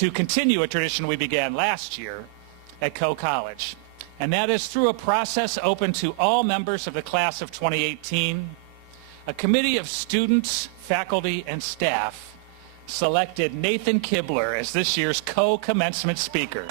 to continue a tradition we began last year at Coe College. And that is through a process open to all members of the class of 2018, a committee of students, faculty, and staff selected Nathan Kibler as this year's Coe Commencement speaker.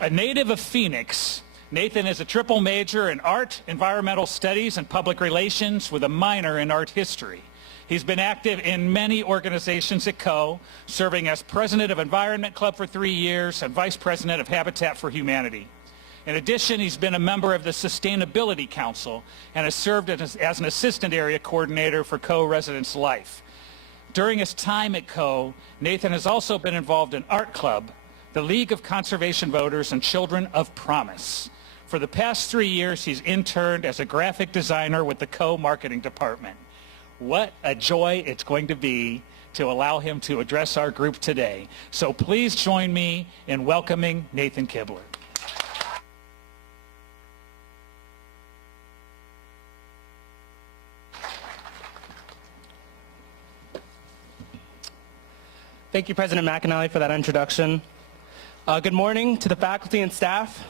A native of Phoenix, Nathan is a triple major in art, environmental studies, and public relations with a minor in art history. He's been active in many organizations at Coe, serving as president of Environment Club for 3 years and vice president of Habitat for Humanity. In addition, he's been a member of the Sustainability Council and has served as an assistant area coordinator for Coe Residence Life. During his time at Coe, Nathan has also been involved in Art Club, the League of Conservation Voters, and Children of Promise. For the past 3 years, he's interned as a graphic designer with the Coe Marketing Department. What a joy it's going to be to allow him to address our group today. So please join me in welcoming Nathan Kibler. Thank you, President McAnally, for that introduction. Good morning to the faculty and staff.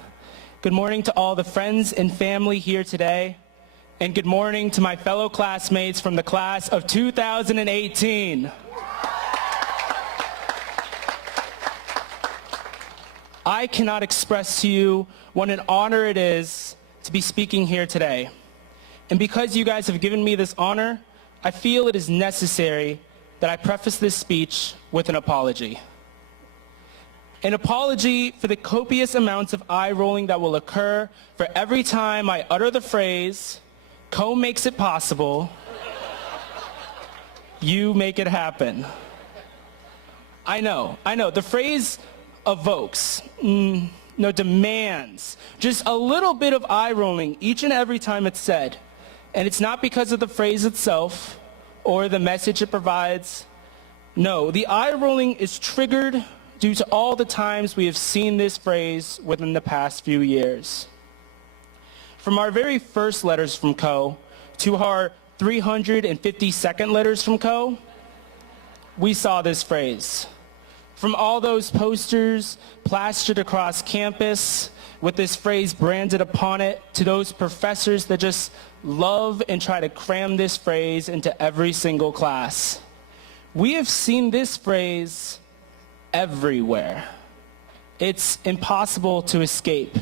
Good morning to all the friends and family here today. And good morning to my fellow classmates from the class of 2018. I cannot express to you what an honor it is to be speaking here today. And because you guys have given me this honor, I feel it is necessary that I preface this speech with an apology. An apology for the copious amounts of eye-rolling that will occur for every time I utter the phrase, "Coe makes it possible, you make it happen." I know, the phrase evokes, demands just a little bit of eye-rolling each and every time it's said. And it's not because of the phrase itself or the message it provides. No, the eye-rolling is triggered due to all the times we have seen this phrase within the past few years. From our very first letters from Coe to our 352nd letters from Coe, we saw this phrase. From all those posters plastered across campus with this phrase branded upon it, to those professors that just love and try to cram this phrase into every single class. We have seen this phrase everywhere. It's impossible to escape.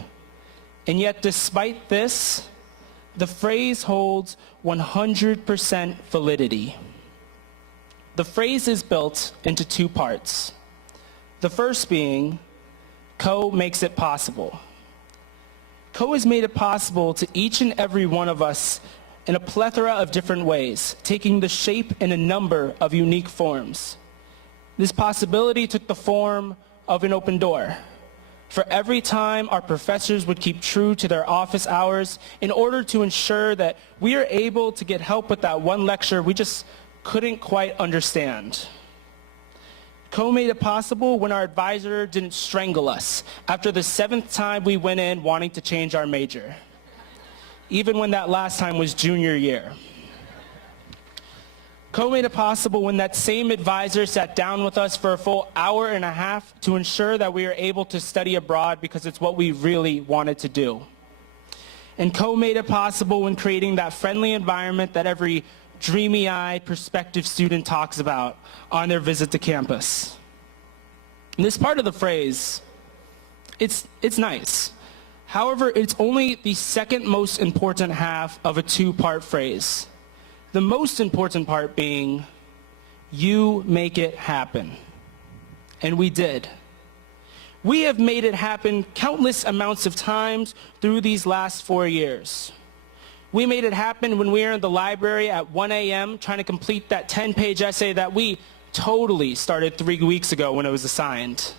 And yet, despite this, the phrase holds 100% validity. The phrase is built into two parts. The first being, Coe makes it possible. Coe has made it possible to each and every one of us in a plethora of different ways, taking the shape and a number of unique forms. This possibility took the form of an open door. For every time our professors would keep true to their office hours in order to ensure that we are able to get help with that one lecture we just couldn't quite understand. Coe made it possible when our advisor didn't strangle us after the 7th time we went in wanting to change our major, even when that last time was junior year. Coe made it possible when that same advisor sat down with us for a full hour and a half to ensure that we were able to study abroad because it's what we really wanted to do. And Coe made it possible when creating that friendly environment that every dreamy-eyed prospective student talks about on their visit to campus. And this part of the phrase, it's nice. However, it's only the second most important half of a two-part phrase. The most important part being, you make it happen. And we did. We have made it happen countless amounts of times through these last 4 years. We made it happen when we were in the library at 1 a.m. trying to complete that 10-page essay that we totally started 3 weeks ago when it was assigned.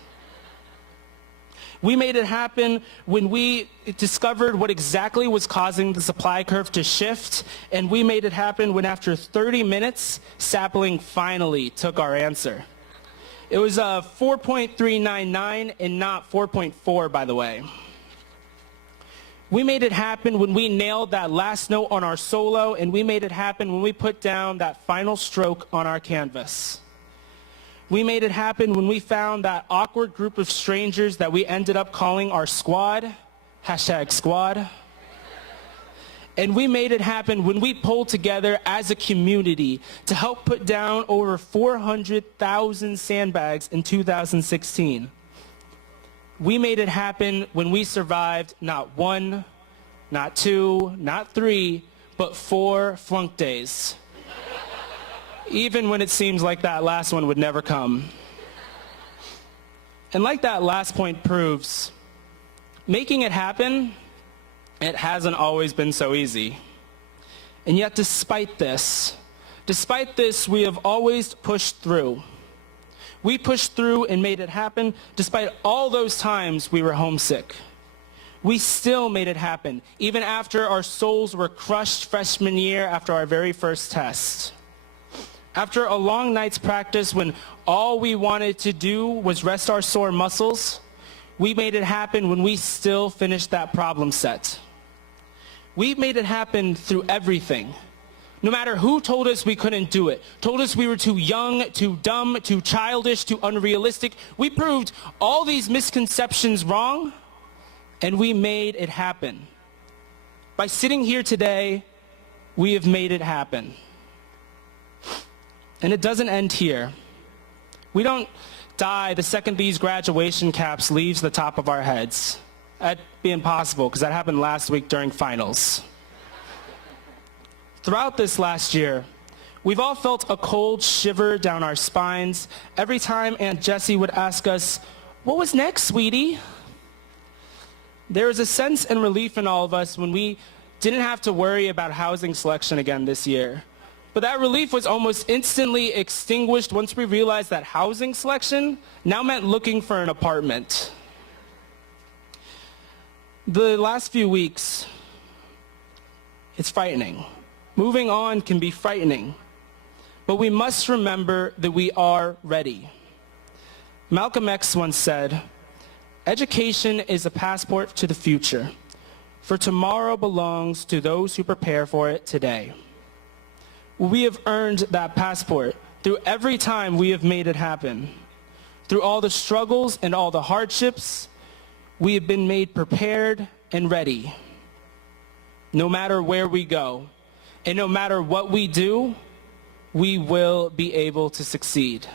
We made it happen when we discovered what exactly was causing the supply curve to shift, and we made it happen when after 30 minutes, Sapling finally took our answer. It was 4.399 and not 4.4, by the way. We made it happen when we nailed that last note on our solo, and we made it happen when we put down that final stroke on our canvas. We made it happen when we found that awkward group of strangers that we ended up calling our squad, #squad. And we made it happen when we pulled together as a community to help put down over 400,000 sandbags in 2016. We made it happen when we survived not one, not two, not three, but 4 flunk days. Even when it seems like that last one would never come. And like that last point proves, making it happen, it hasn't always been so easy. And yet despite this, we have always pushed through. We pushed through and made it happen despite all those times we were homesick. We still made it happen, even after our souls were crushed freshman year after our very first test. After a long night's practice when all we wanted to do was rest our sore muscles, we made it happen when we still finished that problem set. We made it happen through everything. No matter who told us we couldn't do it, told us we were too young, too dumb, too childish, too unrealistic, we proved all these misconceptions wrong, and we made it happen. By sitting here today, we have made it happen. And it doesn't end here. We don't die the second these graduation caps leaves the top of our heads. That'd be impossible, because that happened last week during finals. Throughout this last year, we've all felt a cold shiver down our spines every time Aunt Jessie would ask us, "What was next, sweetie?" There was a sense and relief in all of us when we didn't have to worry about housing selection again this year. But that relief was almost instantly extinguished once we realized that housing selection now meant looking for an apartment. The last few weeks, it's frightening. Moving on can be frightening, but we must remember that we are ready. Malcolm X once said, "Education is a passport to the future, for tomorrow belongs to those who prepare for it today." We have earned that passport through every time we have made it happen. Through all the struggles and all the hardships, we have been made prepared and ready. No matter where we go, and no matter what we do, we will be able to succeed.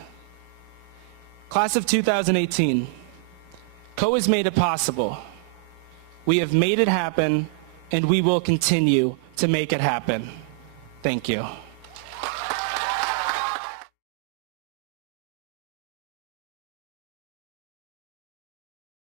Class of 2018, CO has made it possible. We have made it happen, and we will continue to make it happen. Thank you.